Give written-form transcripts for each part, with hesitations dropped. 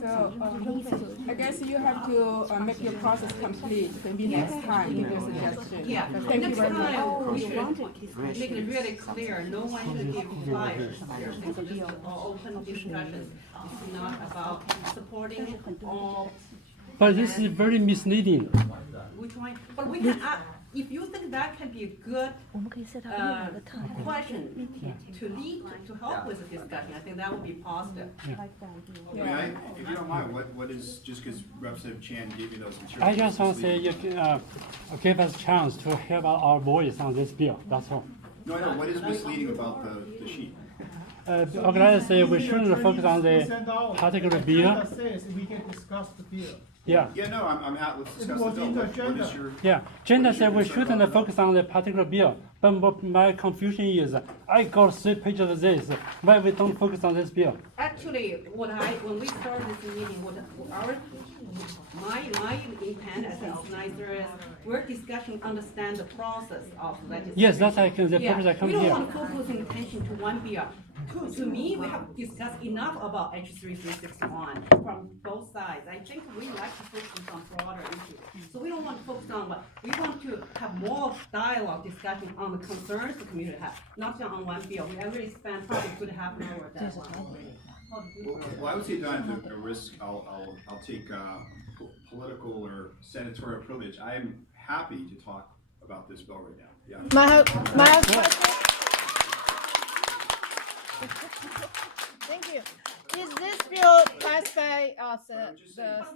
So I guess you have to make your process complete. Maybe next time give your suggestion. Yeah, Thank you next very much. time we should make it really clear, no one should give flyers. This is open discussion. This is not about supporting all. But this is very misleading. Which one? But we can ask, if you think that can be a good question to lead, to help with the discussion, I think that would be positive. I mean, if you don't mind, what is, just because Representative Chan gave you those materials? I just want to say you give us a chance to hear about our voice on this bill. That's all. No, I know, what is misleading about the sheet? The organizer say we shouldn't focus on the particular bill. Says we can discuss the bill. Yeah. Yeah, no, I'm out, let's discuss was the bill. in the What agenda. is your? Yeah, Gender said we shouldn't focus on the particular bill, but what my confusion is, I got 3 pages of this, why we don't focus on this bill? Actually, when we started this meeting, my intent as an organizer is we're discussing, understand the process of legislation. Yes, that's the purpose I come We don't here. want to focus attention to one bill. To me, we have discussed enough about H3361 from both sides. I think we like to focus on broader issues. So we don't want to focus on what, we want to have more dialogue discussion on the concerns the community has, not just on one bill. We already spent probably a good half an hour on that one already. Well, I would say, Don, at the risk, I'll take political or senatorial privilege. I am happy to talk about this bill right now. Yeah. My question. Thank you. Is this bill passed by But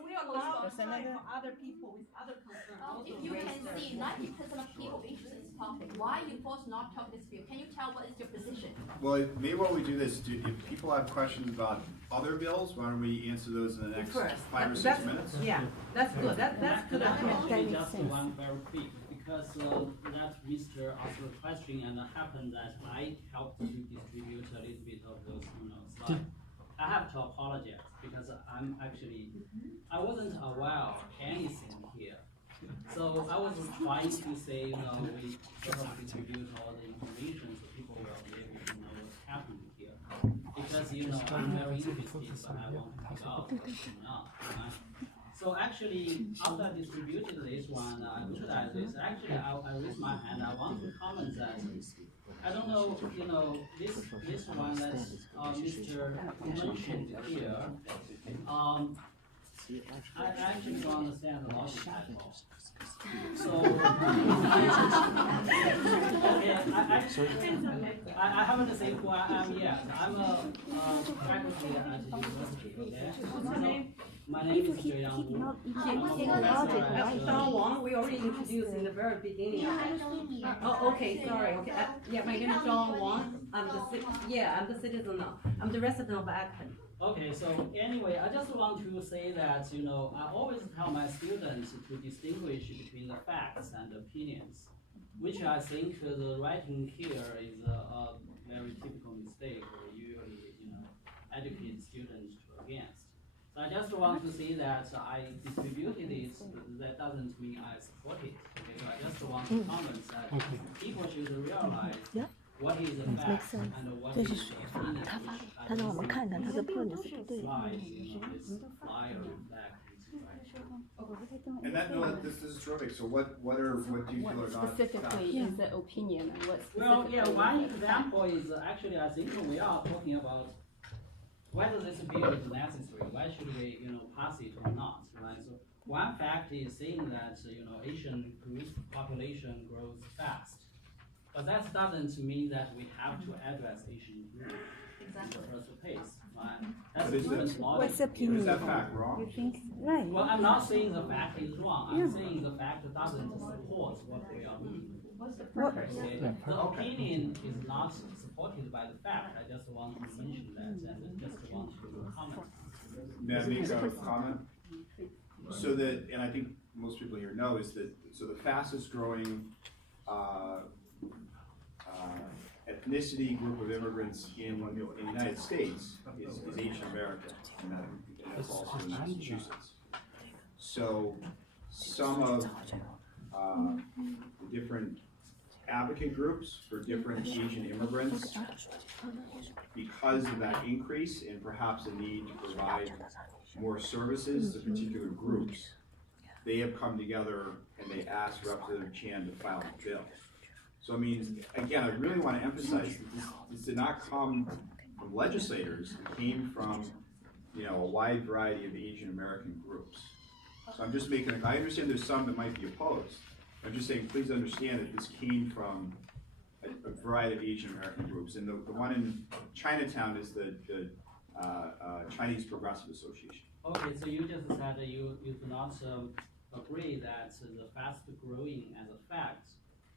we allow time senator? for other people with other concerns also If you raise can their see 90% of people interested in this topic, why you force not talk this bill? Can you tell what is your position? Well, maybe while we do this, if people have questions about other bills, why don't we answer those in the next First, 5 or 6 that's- minutes? Yeah, that's good, that's good. Actually, just one very quick, because that Mr. asked a question and it happened that I helped to distribute a little bit of those, slides. I have to apologize because I wasn't aware of anything here. So I was trying to say, we sort of distribute all the information so people will be able to know what's happening here. Because, I'm very interested, but I want to figure out what's going on. Right? So actually, after I distributed this one, I utilized this. Actually, I raised my hand. I want to comment that I don't know, this one that Mr. mentioned here. I actually don't understand the logic at all. So, okay, I haven't said who I am yet. I'm a faculty at the university. Okay. So, my name is Zhe Yang Wu. I'm a professor at Don Wang, we already introduced in the very beginning. Oh, okay, sorry, okay. Yeah, my name is Don Wang. I'm the citizen now. I'm the resident of Acton. Okay, so anyway, I just want to say that, I always tell my students to distinguish between the facts and opinions, which I think the writing here is a very typical mistake or usually, educate students to against. So I just want to say that I distributed it, that doesn't mean I support it. Okay, so I just want to comment that people should realize what is the fact and what is the opinion. 他让我们看看他的 point 是不对的。 And this is terrific. So what do you feel are not? Specifically is the opinion and what Well, specifically? yeah, one example is actually I think we are talking about whether this bill is necessary, why should we, pass it or not, right? So one fact is saying that, Asian population grows fast. But that doesn't mean that we have to address Asian group in the first place, right? That's But is different that- logic. Is that fact wrong? Right. Well, I'm not saying the fact is wrong, I'm saying the fact doesn't support what we are looking for. What's the purpose? Okay, the opinion is not supported by the fact, I just want to mention that and just want to comment. May I make a comment? So that, and I think most people here know, is that, so the fastest growing ethnicity group of immigrants in the United States is Asian American, and that's also in Massachusetts. So some of the different advocate groups for different Asian immigrants, because of that increase and perhaps the need to provide more services to particular groups, they have come together and they asked Representative Chan to file a bill. So I mean, again, I really want to emphasize that this did not come from legislators. It came from, you know, a wide variety of Asian American groups. So I'm just making, I understand there's some that might be opposed. I'm just saying, please understand that this came from a variety of Asian American groups. And the one in Chinatown is the Chinese Progressive Association. Okay, so you just said that you do not agree that the fast growing as a fact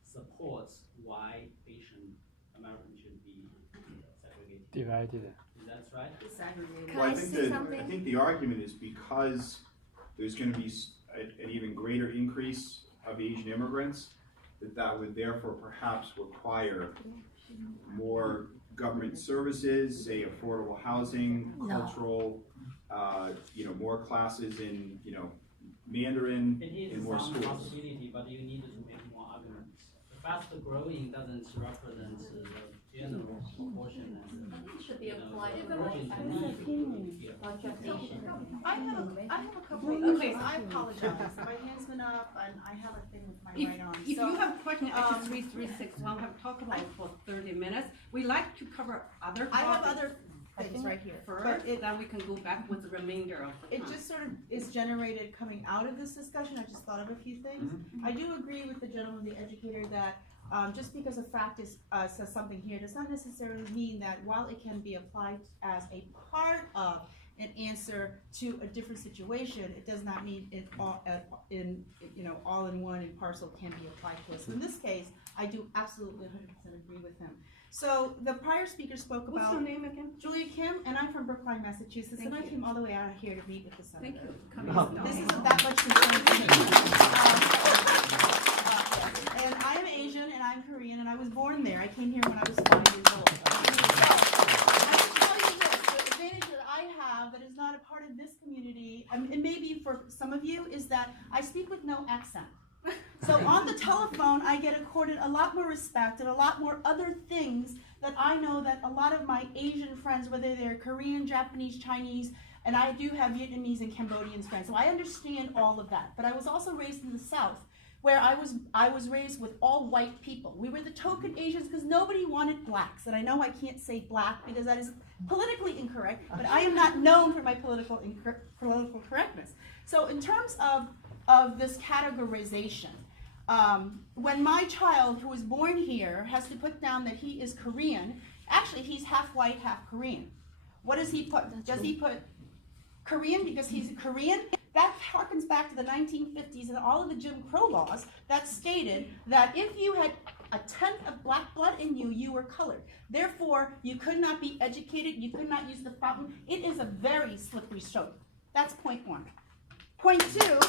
supports why Asian Americans should be segregated. Divided. That's right? Can Well, I I think say that, something? I think the argument is because there's gonna be an even greater increase of Asian immigrants, that would therefore perhaps require more government services, say affordable housing, cultural, you know, more classes in, you know, Mandarin, It in is more some schools. possibility, but you need to make more arguments. The fast growing doesn't represent the general proportion and It should be applied to urgent need here. not just Asian. I have a couple of Okay. issues. I apologize. My hand's been up and I have a thing with my If, right arm. if So, you have question, H3361, have talked about it for 30 minutes. We like to cover other I have topics other things right here. But first, it, then we can go back with the remainder of the it time. just sort of is generated coming out of this discussion. I just thought of a few things. I do agree with the gentleman, the educator, that just because a fact is, says something here does not necessarily mean that while it can be applied as a part of an answer to a different situation, it does not mean it all all in one and parcel can be applied to us. In this case, I do absolutely 100% agree with him. So the prior speaker spoke What's about your name again? Julia Kim, and I'm from Brookline, Massachusetts, and I Thank you. came all the way out here to meet with the senator. Thank you. Come No. in. This isn't that much concern to me. And I am Asian and I'm Korean and I was born there. I came here when I was 5 years old. So, I can tell you this, the advantage that I have that is not a part of this community, and maybe for some of you, is that I speak with no accent. So on the telephone, I get accorded a lot more respect and a lot more other things that I know that a lot of my Asian friends, whether they're Korean, Japanese, Chinese, and I do have Vietnamese and Cambodian friends, so I understand all of that. But I was also raised in the South, where I was raised with all white people. We were the token Asians because nobody wanted blacks. And I know I can't say black because that is politically incorrect, but I am not known for my political correctness. So in terms of this categorization, when my child who was born here has to put down that he is Korean, actually he's half white, half Korean. What does he put? Does he put Korean because he's Korean? That harkens back to the 1950s and all of the Jim Crow laws that stated that if you had a tenth of black blood in you, you were colored. Therefore, you could not be educated, you could not use the fountain. It is a very slippery slope. That's point one. Point two,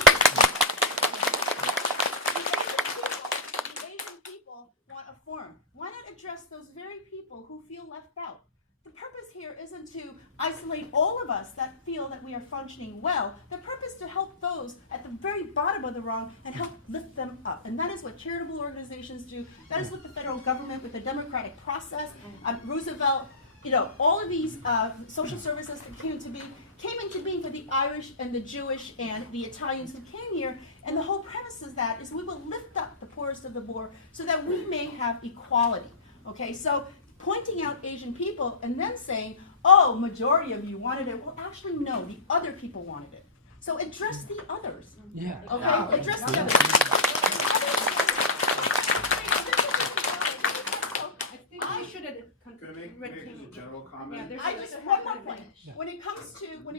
the Asian people want a forum. Why not address those very people who feel left out? The purpose here isn't to isolate all of us that feel that we are functioning well. The purpose is to help those at the very bottom of the rung and help lift them up. And that is what charitable organizations do. That is what the federal government with the democratic process, Roosevelt, all of these social services that came into being for the Irish and the Jewish and the Italians who came here. And the whole premise is that we will lift up the poorest of the poor so that we may have equality. Okay, so pointing out Asian people and then saying, oh, majority of you wanted it. Well, actually, no, the other people wanted it. So address the others. Yeah. Okay, address the others. I think I should have. Could I make just a general Yeah, comment? there's I a- just one more point. When it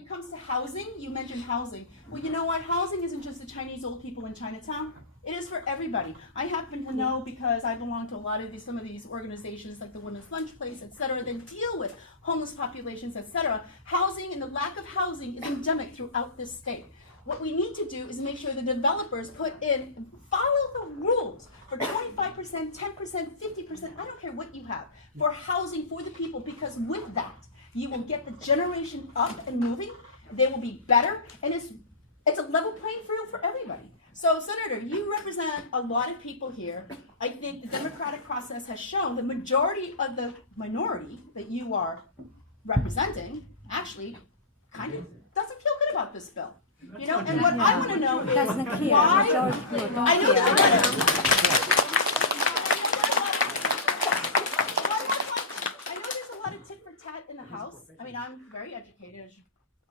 comes to housing, you mentioned housing. Well, you know what? Housing isn't just the Chinese old people in Chinatown. It is for everybody. I happen to know because I belong to a lot of some of these organizations like the Women's Lunch Place, et cetera, that deal with homeless populations, et cetera. Housing and the lack of housing is endemic throughout this state. What we need to do is make sure the developers follow the rules for 25%, 10%, 50%, I don't care what you have, for housing for the people, because with that, you will get the generation up and moving, they will be better, and it's a level playing field for everybody. So Senator, you represent a lot of people here. I think the democratic process has shown the majority of the minority that you are representing actually kind of doesn't feel good about this bill. You know, and what I want to know is why, I know there's a lot of, I know there's a lot of tit for tat in the House. I mean, I'm very educated, as you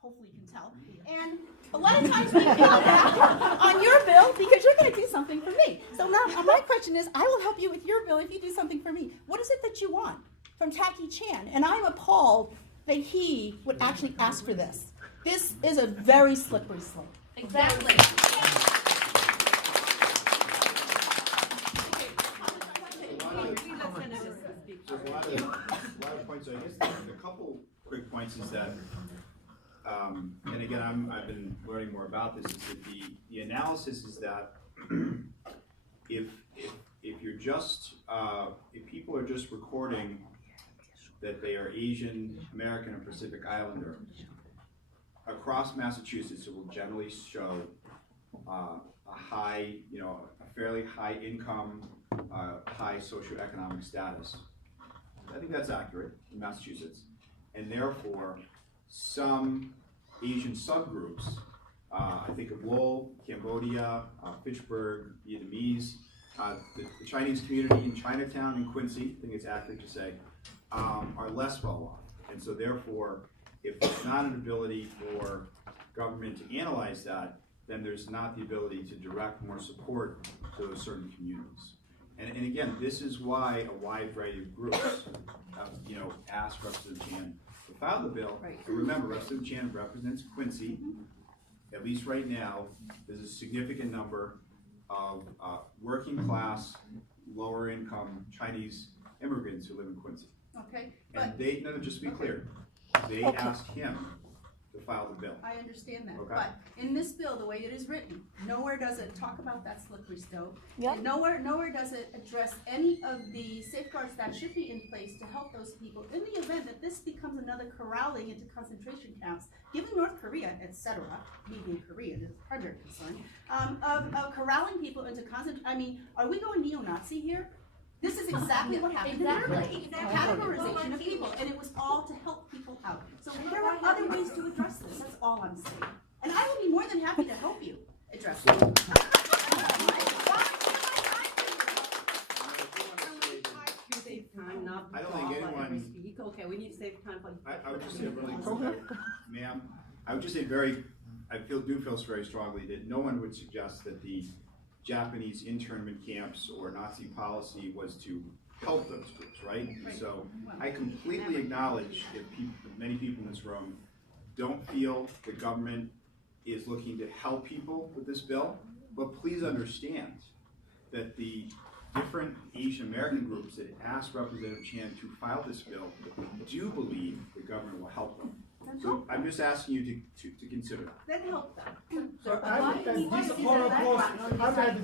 hopefully can tell. And a lot of times we feel that on your bill because you're going to do something for me. So now my question is, I will help you with your bill if you do something for me. What is it that you want from Taki Chan? And I'm appalled that he would actually ask for this. This is a very slippery slope. Exactly. There's a lot of points. So I guess a couple quick points is that, and again, I've been learning more about this. Is that the analysis is that if you're just if people are just recording that they are Asian American or Pacific Islander across Massachusetts, it will generally show a high, a fairly high income, high socioeconomic status. I think that's accurate in Massachusetts, and therefore some Asian subgroups, I think of Lowell, Cambodia, Fitchburg, Vietnamese, the Chinese community in Chinatown and Quincy, I think it's accurate to say, are less well off. And so therefore, if there's not an ability for government to analyze that, then there's not the ability to direct more support to those certain communities. And again, this is why a wide variety of groups, asked Representative Chan to file the bill. Right. And remember, Representative Chan represents Quincy. At least right now, there's a significant number of working class, lower income Chinese immigrants who live in Quincy. Okay, And but they, just to be clear, they Okay. asked him to file the bill. I understand that. Okay. But in this bill, the way it is written, nowhere does it talk about that slippery slope. Yep. And nowhere does it address any of the safeguards that should be in place to help those people in the event that this becomes another corralling into concentration camps, given North Korea, etc., me being Korean is a primary concern, of corralling people into are we going neo-Nazi here? This is exactly what happened in Germany. Categorization of people, and it was all to help people out. So there are other ways to address this, that's all I'm saying. And I will be more than happy to help you address it. I don't think anyone- Speak. Okay, we need to save time for. I would just say really quick, ma'am, I would just say I do feel very strongly that no one would suggest that the Japanese internment camps or Nazi policy was to help those groups, right? And so I completely acknowledge that many people in this room don't feel the government is looking to help people with this bill, but please understand that the different Asian American groups that asked Representative Chan to file this bill do believe the government will help them. So I'm just asking you to consider that. Then help them. I'm at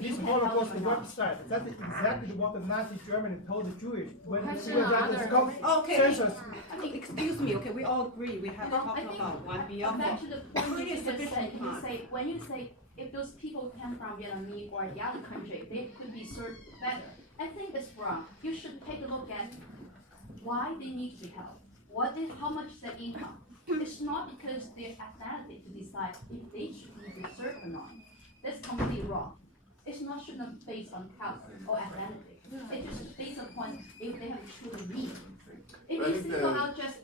this Holocaust website. That's exactly what the Nazi Germany told the Jewish when they discovered Okay. census. Excuse me, okay, we all agree, we have to Well, talk I think, about one bill. back to the point Really you just sufficient said, time. when you say if those people come from Vietnam or the other country, they could be served better. I think that's wrong. You should take a look at why they need the help. How much is their income? It's not because they're ethnicity to decide if they should be served or not. That's completely wrong. It's not should not based on caste or ethnicity. It's just based upon if they have true need. If But I you think single the- out just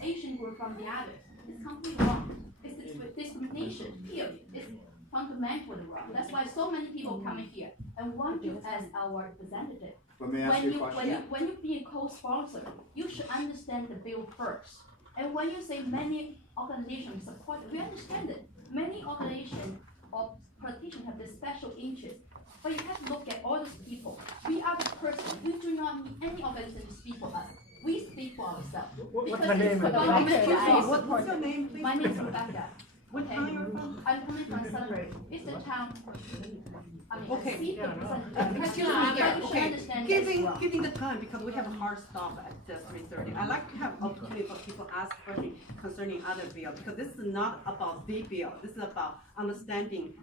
Asian group from the others, it's completely wrong. It's discrimination, period. It's fundamentally wrong. That's why so many people coming here and want you as our representative. But may I ask you a question? When you be a co-sponsor, you should understand the bill first. And when you say many organizations support, we understand it. Many organizations or politicians have this special interest. But you have to look at all those people. We are the person. We do not need any organization to speak for us. We speak for ourselves. What's Because her name? it's Rebecca? about What's your name, please? My name is Rebecca. What town you're from? I'm coming from Sudbury. It's the town. Okay. Excuse me, Excuse me, you yeah, should okay. understand this as well. Giving the time, because we have a hard stop at 3:30. I like to have opportunity for people to ask questions concerning other bill, because this is not about the bill. This is about understanding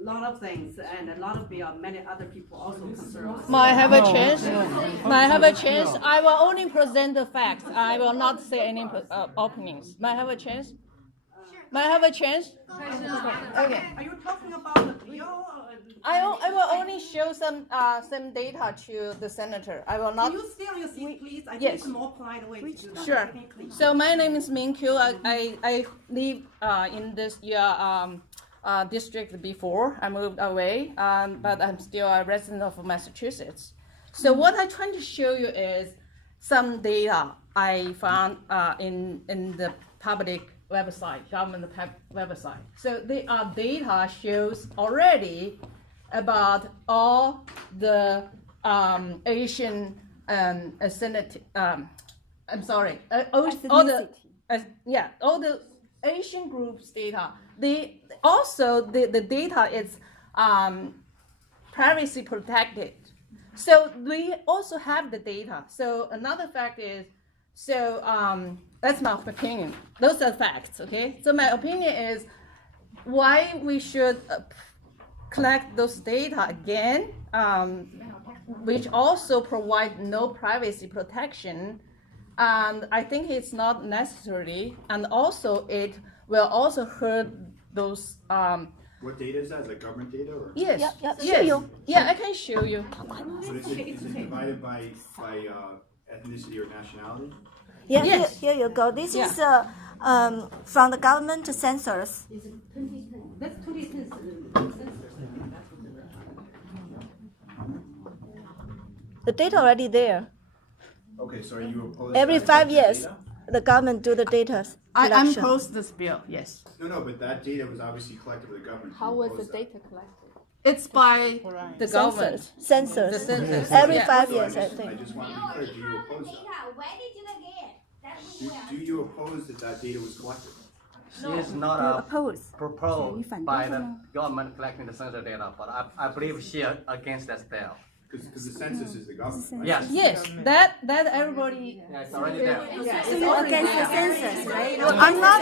a lot of things and a lot of many other people also concerned. May I have a chance? May I have a chance? I will only present the facts. I will not say any opinions. May I have a chance? May I have a chance? Okay. Are you talking about the bill? I will only show some data to the senator. I will not. Can you stay on your seat, please? I think Yes. it's a more polite way to do that. Sure. Technically. So my name is Min Q. I live in this district before I moved away, but I'm still a resident of Massachusetts. So what I'm trying to show you is some data I found in the public website, government website. So the data shows already about all the Asian all the Asian groups data. The data is privacy protected. So we also have the data. So another fact is, that's my opinion. Those are facts, okay? So my opinion is why we should collect those data again, which also provide no privacy protection. And I think it's not necessary, and also it will also hurt those. What data is that? Is that government data or? Yes. Yep, Yes. show you. Yeah, I can show you. But is it divided by ethnicity or nationality? Yeah, Yes. here you go. This Yeah. is from the government census. That's 2010 census. The data already there. Okay, so are you opposed? Every to 5 that years, data? the government do the data I'm collection. opposed this bill. Yes. No, but that data was obviously collected by the government. How You was the opposed that. data collected? It's by the government. Census. The census. Every Yeah. 5 So years, I I think. just want to be clear, do you oppose that? Where did you get? That's Do you oppose that data was collected? She is not Oppose. proposed by the government collecting the census data, but I believe she is against that bill. Because the census is the government, right? Yes. Yes, that everybody. Yeah, it's already there. So you against the census, right? I'm not.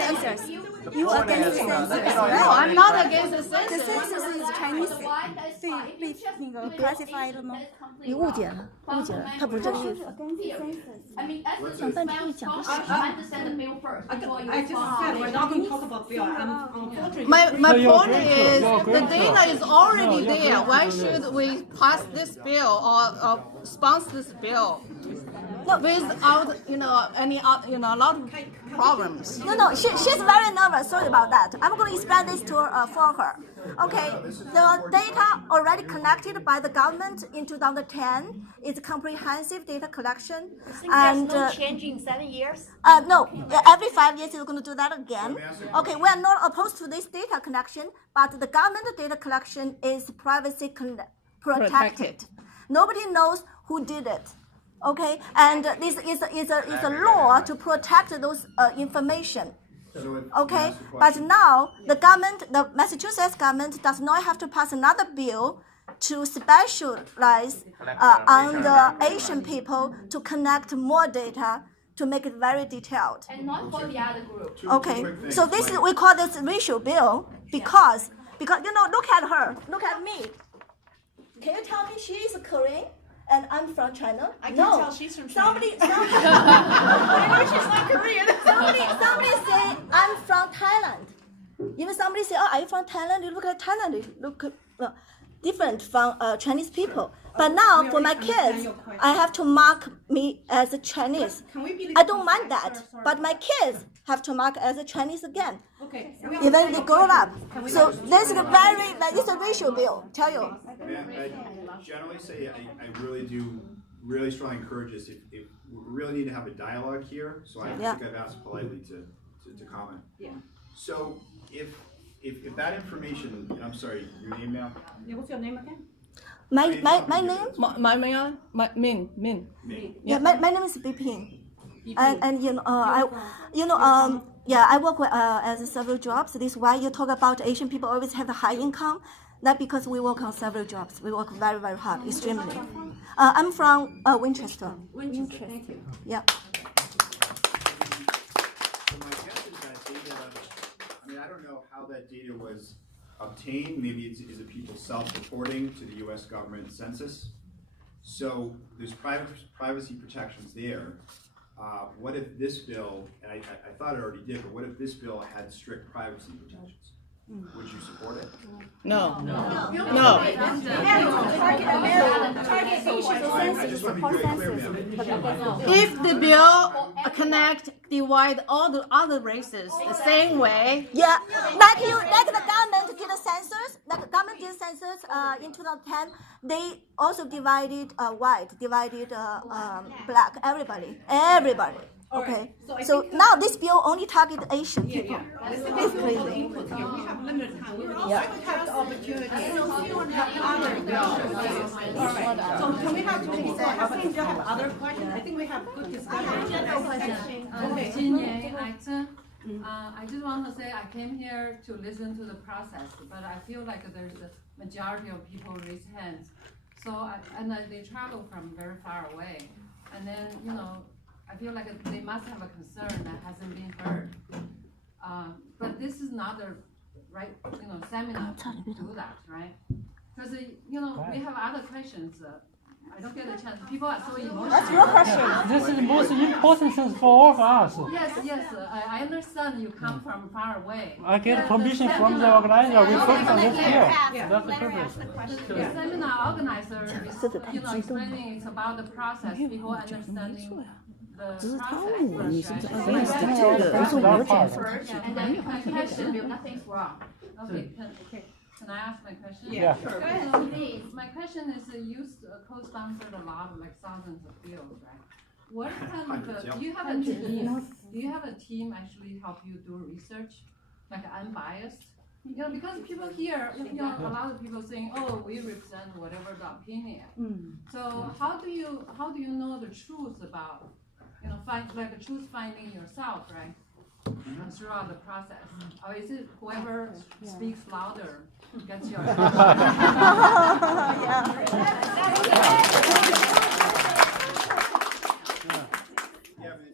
The You point against is, the census. the data is No, already I'm not collected. against the The census. census is Chinese.被那个 classified 了吗？你误解了，误解了，它不是这个意思。 I mean, as What's a it? understand the bill first before you I just said we're file. not going to talk about bill. Unfortunately. My No, you're point going to, is you're the going to. data is already No, you're there. going to. Why should we pass this bill or sponsor this bill without any a lot of problems? No, she's very nervous. Sorry about that. I'm going to explain this to for her. Okay, the data already collected by the government in 2010 is comprehensive data collection, and change in 7 years. no, every 5 years you're going to do that again. Okay, we are not opposed to this data collection, but the government data collection is privacy protected. Nobody knows who did it. Okay, and this is a law to protect those information. So it- Okay, that's the but question. now the Massachusetts government does not have to pass another bill to specialize on the Asian people to connect more data to make it very detailed. And not for the other group. Two Okay, quick things. so this Like- we call this racial bill because look at her, look at me. Can you tell me she is Korean and I'm from China? I can no. tell she's from China. Somebody I know she's not Korean. somebody say I'm from Thailand. Even somebody say, oh, are you from Thailand? You look like Thailand. You look different from Chinese people. But now we for my already understand kids, your question. I have to mark me as a Chinese. Can we be the I don't mind concise, that, sir? Sorry. but my kids have to mark as a Chinese again, Okay. even they grow up. So this is a very, like, it's a racial bill. Tell you. I generally say I really strongly encourage this. If we really need to have a dialogue here, so I Yeah. think I've asked politely to comment. Yeah. So if that information, and I'm sorry, your name now? Yeah, what's your name again? My name? Min. Me. Yeah, my name is Bipin. And I work with, as several jobs. This is why you talk about Asian people always have a high income. That because we work on several jobs. We work very, very hard, extremely. I'm from Winchester. Winchester. Thank you. Yeah. So my guess is that data, I mean, I don't know how that data was obtain, maybe is it people self-reporting to the US government census? So there's privacy protections there. What if this bill, and I thought it already did, but what if this bill had strict privacy protections? Would you support it? No. Target digital census, support census. If the bill divide all the other races the same way, Yeah, like the government did a census, in 2010, they also divided black, everybody. Okay, so now this bill only target Asian people. It's crazy. Input here, we have limited time, we also Yeah. have the opportunity to have other bills. All right, so can we have, I think you have other questions, I think we have good discussion. Okay. Jinyan Acton. I just want to say I came here to listen to the process, but I feel like there's a majority of people raise hands. So, they travel from very far away. And then, I feel like they must have a concern that hasn't been heard. But this is not the right, seminar to do that, right? Because, we have other questions. I don't get a chance. People are so emotional. That's your question. This is the most important thing for all of us. Yes. I understand you come from far away. I get permission from the organizer. We focus on this here. That's the purpose. The seminar organizer is, explaining it's about the process, people understanding the process. And then you can question, nothing's wrong. Okay. Can I ask my question? Yeah. Sure. Go ahead, please. My question is, you co-sponsored a lot of those bills, right? What kind of, do you have a team? Do you have a team actually help you do research, like unbiased? Because people here, a lot of people saying, oh, we represent whatever the opinion. So how do you know the truth about, truth finding yourself, right? Throughout the process, or is it whoever speaks louder gets your? There's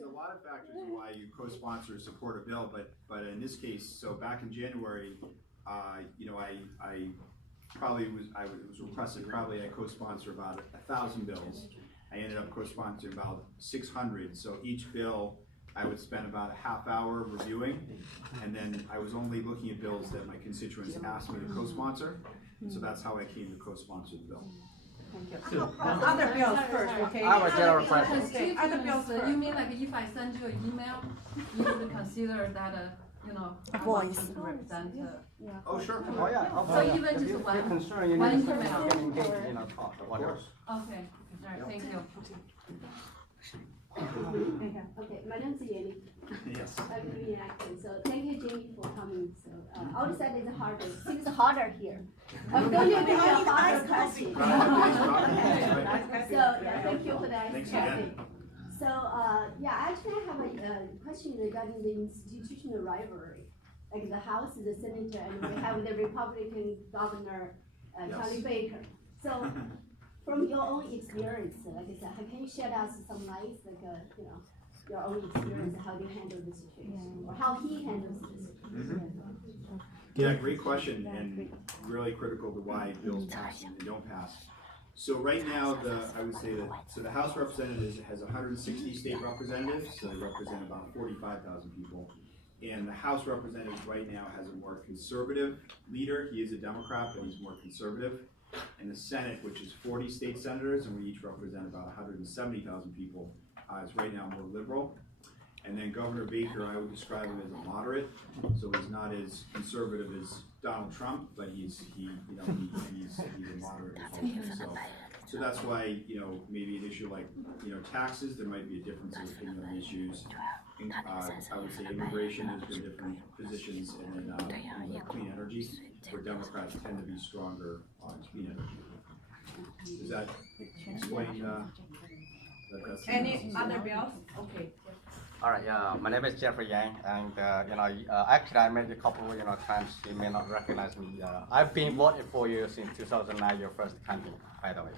a lot of factors why you co-sponsor or support a bill, but in this case, so back in January, I was requested I co-sponsor about 1,000 bills. I ended up co-sponsoring about 600. So each bill I would spend about a half hour reviewing, and then I was only looking at bills that my constituents asked me to co-sponsor. So that's how I came to co-sponsor the bill. Other bills first, okay? I have a general question. Okay, other bills. You mean like if I send you an email, you would consider that a voice to represent? Oh, sure. Oh, yeah. So even just one concern, you one need to email. get engaged in a talk or whatever. Okay. All right. Thank you. Okay, my name is Yanni. Yes. I'm doing acting. So thank you, Jamie, for coming. So outside is harder. Seems harder here. I'm going to give you a harder question. So yeah, thank you for that. Thanks again. So actually I have a question regarding the institutional rivalry. Like the House, the Senator, and we have the Republican Governor, Charlie Baker. So from your own experience, like I said, can you shed us some light, your own experience, how you handle the situation, or how he handles the situation? Yeah, great question, and really critical to why bills pass and don't pass. So right now, I would say that the House of Representatives has 160 state representatives, so they represent about 45,000 people. And the House of Representatives right now has a more conservative leader. He is a Democrat, but he's more conservative. And the Senate, which is 40 state senators, and we each represent about 170,000 people, is right now more liberal. And then Governor Baker, I would describe him as a moderate, so he's not as conservative as Donald Trump, but he's a moderate Republican. So that's why, maybe an issue like, taxes, there might be a difference of opinion on issues. I would say immigration, there's been different positions, and then clean energy, where Democrats tend to be stronger on clean energy. Does that explain that's Any other bills? Okay. All right, my name is Jeffrey Yang, and actually I met a couple times. You may not recognize me. I've been voting for you since 2009, your first campaign, by the way.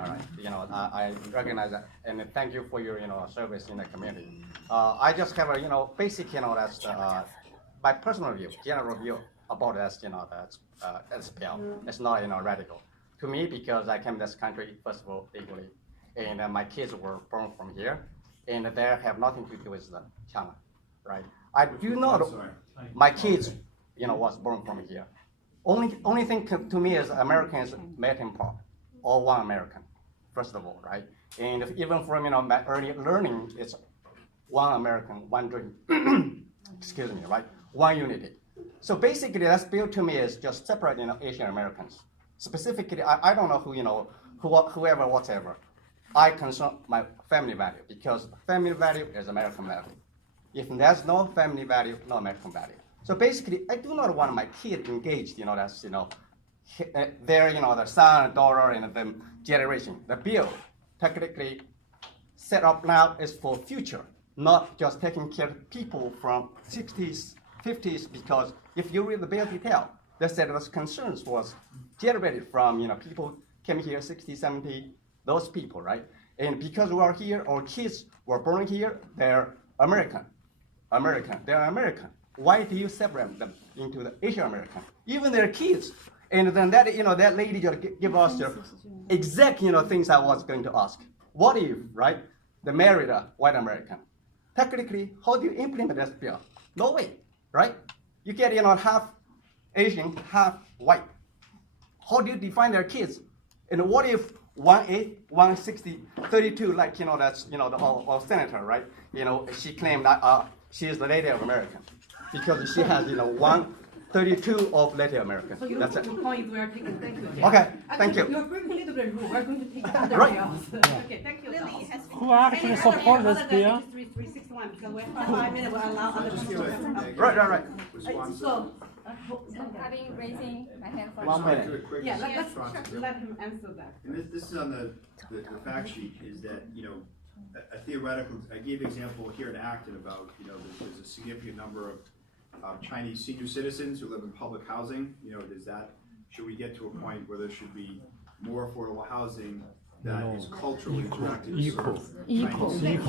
All right, I recognize that, and thank you for your service in the community. I just have a basic that's my personal view, general view. about this, this bill. It's not, radical. To me, because I came to this country, first of all, legally, and my kids were born from here, and they have nothing to do with China, right? I do not, my kids, was born from here. Only thing to me is Americans melting pot, all one American, first of all, right? And even from, my early learning, it's one American, one dream, excuse me, right? One unity. So basically, that bill to me is just separate, Asian Americans. Specifically, I don't know whoever, whatever. I concern my family value because family value is American value. If there's no family value, no American value. So basically, I do not want my kid engaged, that's, their, the son, daughter, and the generation. The bill technically set up now is for future, not just taking care of people from 60s, 50s, because if you read the bill detail, they said those concerns was generated from, people came here 60, 70, those people, right? And because we are here, our kids were born here, they're American. They're American. Why do you separate them into the Asian American? Even their kids. And then that, that lady just give us the exact, things I was going to ask. What if, right, they married a white American? Technically, how do you implement this bill? No way, right? You get, half Asian, half white. How do you define their kids? And what if 1/8, 1/60, 32, like, that's, the whole senator, right? She claimed that she is the Lady of American because she has, 1/32 of Latin American. So That's it. your point we are taking, thank you. Okay, thank you. You're breaking a little bit rule, we're going to take something Right. else. Okay, thank you. Lily has been. Who actually support this bill? 361, because we have 5 minutes, we'll allow other people to come. Right. So, I've been raising my hand for. 1 minute. yeah, let him answer that. And this is on the fact sheet, is that, a theoretical, I gave an example here in Acton about, there's a significant number of Chinese senior citizens who live in public housing. Should we get to a point where there should be more affordable housing that is culturally directed to serve Chinese?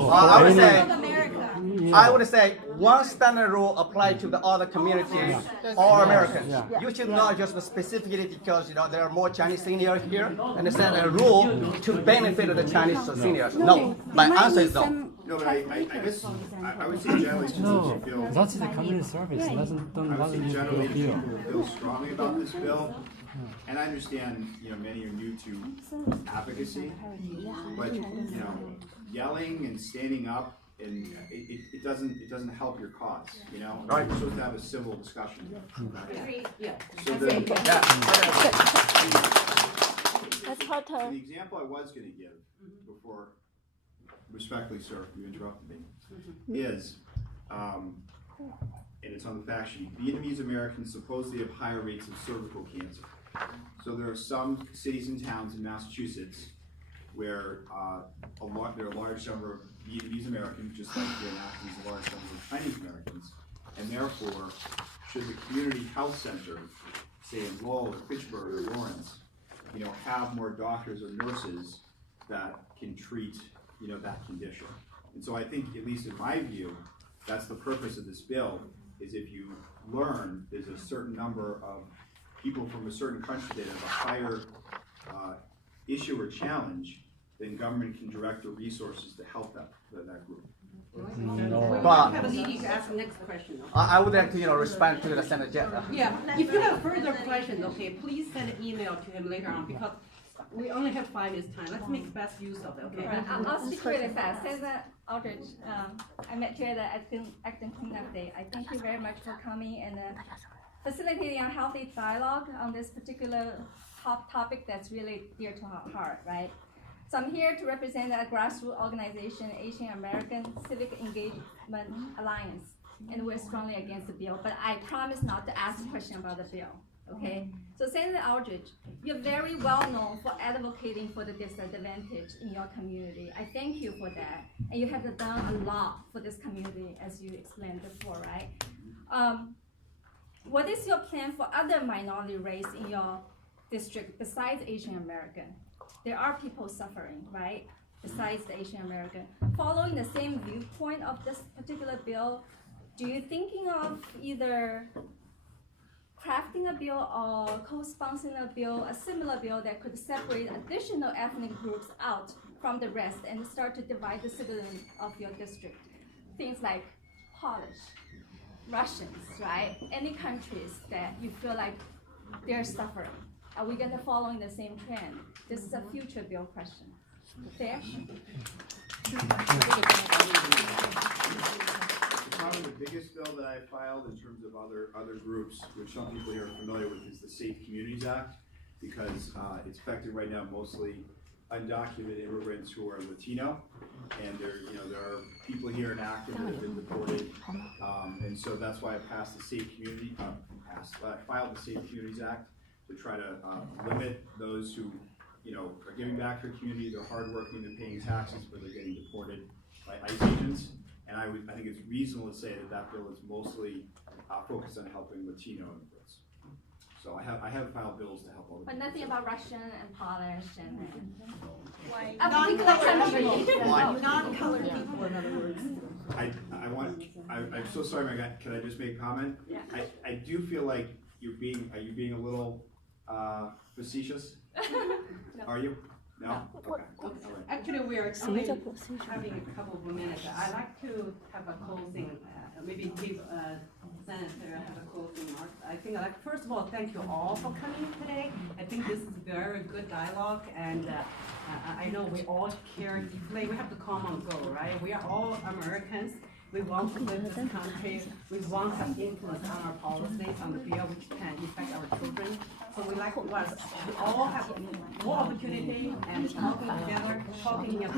I would say one standard rule apply to the other communities or Americans. You should not just specifically because there are more Chinese seniors here and set a rule to benefit the Chinese seniors. No, my answer is no. No, but I guess I would say generally speaking, you feel. That's the community service. I would say generally people feel strongly about this bill, and I understand, many are new to advocacy, but, yelling and standing up, and it doesn't help your cause, Right. You're supposed to have a civil discussion. Yeah. So the example I was gonna give before, respectfully, sir, you interrupted me, is, and it's on the fact sheet, Vietnamese Americans supposedly have higher rates of cervical cancer. So there are some cities and towns in Massachusetts where there are a large number of Vietnamese Americans, just like here in Acton is a large number of Chinese Americans, and therefore, should the community health center, say in Lowell or Fitchburg or Lawrence, have more doctors or nurses that can treat, that condition. And so I think, at least in my view, that's the purpose of this bill, is if you learn there's a certain number of people from a certain country that have a higher issue or challenge, then government can direct the resources to help that group. But have a lady to ask the next question. I would like to, respond to the Senator. Yeah, if you have further questions, okay, please send an email to him later on, because we only have 5 minutes time. Let's make best use of it, okay? I'll speak really fast. Senator Aldrich, I met you at the Acton Cleanup Day. I thank you very much for coming and facilitating a healthy dialogue on this particular hot topic that's really dear to our heart, right? So I'm here to represent a grassroots organization, Asian American Civic Engagement Alliance, and we're strongly against the bill, but I promise not to ask a question about the bill, okay? So Senator Aldrich, you're very well known for advocating for the disadvantaged in your community. I thank you for that, and you have done a lot for this community, as you explained before, right? What is your plan for other minority race in your district besides Asian American? There are people suffering, right? Besides the Asian American. Following the same viewpoint of this particular bill, do you thinking of either crafting a bill or co-sponsoring a bill, a similar bill that could separate additional ethnic groups out from the rest and start to divide the citizens of your district. Things like Polish, Russians, right? Any countries that you feel like they're suffering. Are we gonna follow in the same trend? This is a future bill question. Fair? Probably the biggest bill that I filed in terms of other groups, which some people here are familiar with, is the Safe Communities Act, because it's affected right now mostly undocumented immigrants who are Latino, and there are people here in Acton that have been deported, and so that's why I passed the Safe Community, filed the Safe Communities Act to try to limit those who are giving back to their community, they're hardworking, they're paying taxes, but they're getting deported by ICE agents. And I think it's reasonable to say that bill is mostly focused on helping Latino immigrants. So I have filed bills to help all the But people. nothing about Russian and Polish and White. a particular country. Non-colored people, in other words. I'm so sorry, my guy, can I just make a comment? Yeah. I do feel like are you being a little facetious? No. Are you? No? Okay. All right. Actually, we are only having a couple of minutes. I'd like to have a closing, maybe give Senator have a closing remark. I think, first of all, thank you all for coming today. I think this is very good dialogue, and I know we all care deeply. We have the common goal, right? We are all Americans. We want to live in this country. We want to have influence on our policies, on the bill, which can affect our children. So we all have more opportunity and talking together, talking in a